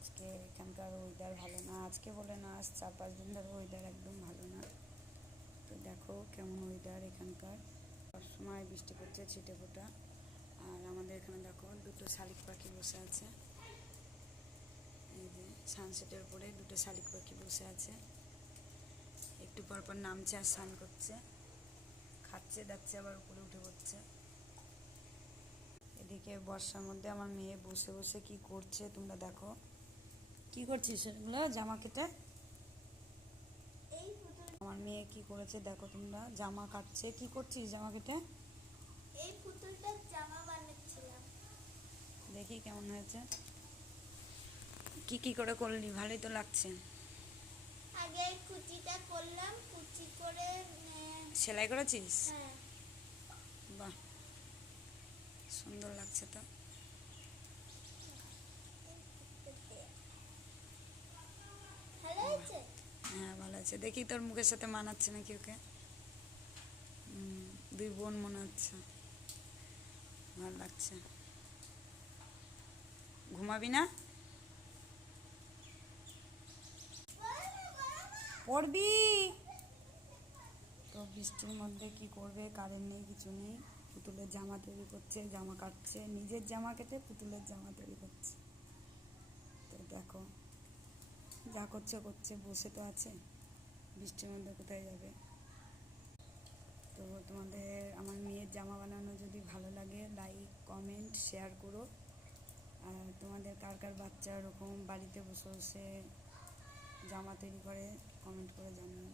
আজকে এখানকার ওয়েদার ভালো না, আজকে বলে না, আজ 4-5 দিন ধরে ওয়েদার একদম ভালো না। তো দেখো কেমন ওয়েদার এখানকার, সবসময় বৃষ্টি পড়ছে ছিটে ফোটা। আর আমাদের এখানে দেখো দুটো শালিক পাখি বসে আছে, এই যে সানসেটের উপরে দুটো শালিক পাখি বসে আছে, একটু পর পর নামছে আর স্নান করছে, খাচ্ছে দাচ্ছে আবার উপরে উঠে পড়ছে। এদিকে বর্ষার মধ্যে আমার মেয়ে বসে বসে কি করছে তোমরা দেখো। কি করছিস এগুলো? জামা কেটে আমার মেয়ে কি করেছে দেখো তোমরা, জামা কাটছে। কি করছিস জামা কেটে? এই পুতুলটার জামা বানাচ্ছিলাম। দেখি কেমন হয়েছে। কি কি করে করলি? ভালোই তো লাগছে। আগে কুচিটা করলাম, কুচি করে সেলাই করেছিস? হ্যাঁ। বাহ, সুন্দর লাগছে তো। ভালো হয়েছে? হ্যাঁ ভালো আছে। দেখি তোর মুখের সাথে মানাচ্ছে নাকি ওকে। দুই বোন মনে হচ্ছে, ভালো লাগছে। ঘুমাবি না? পড়বি তো। বৃষ্টির মধ্যে কি করবে, কারেন্ট নেই, কিছু নেই। পুতুলের জামা তৈরি করছে, জামা কাটছে, নিজের জামা কেটে পুতুলের জামা তৈরি করছে। তো দেখো যা করছে করছে, বসে তো আছে, বৃষ্টির মধ্যে কোথায় যাবে। তো তোমাদের আমার মেয়ের জামা বানানো যদি ভালো লাগে লাইক কমেন্ট শেয়ার করো। আর তোমাদের কার কার বাচ্চা ওরকম বাড়িতে বসে বসে জামা তৈরি করে কমেন্ট করে জানিও।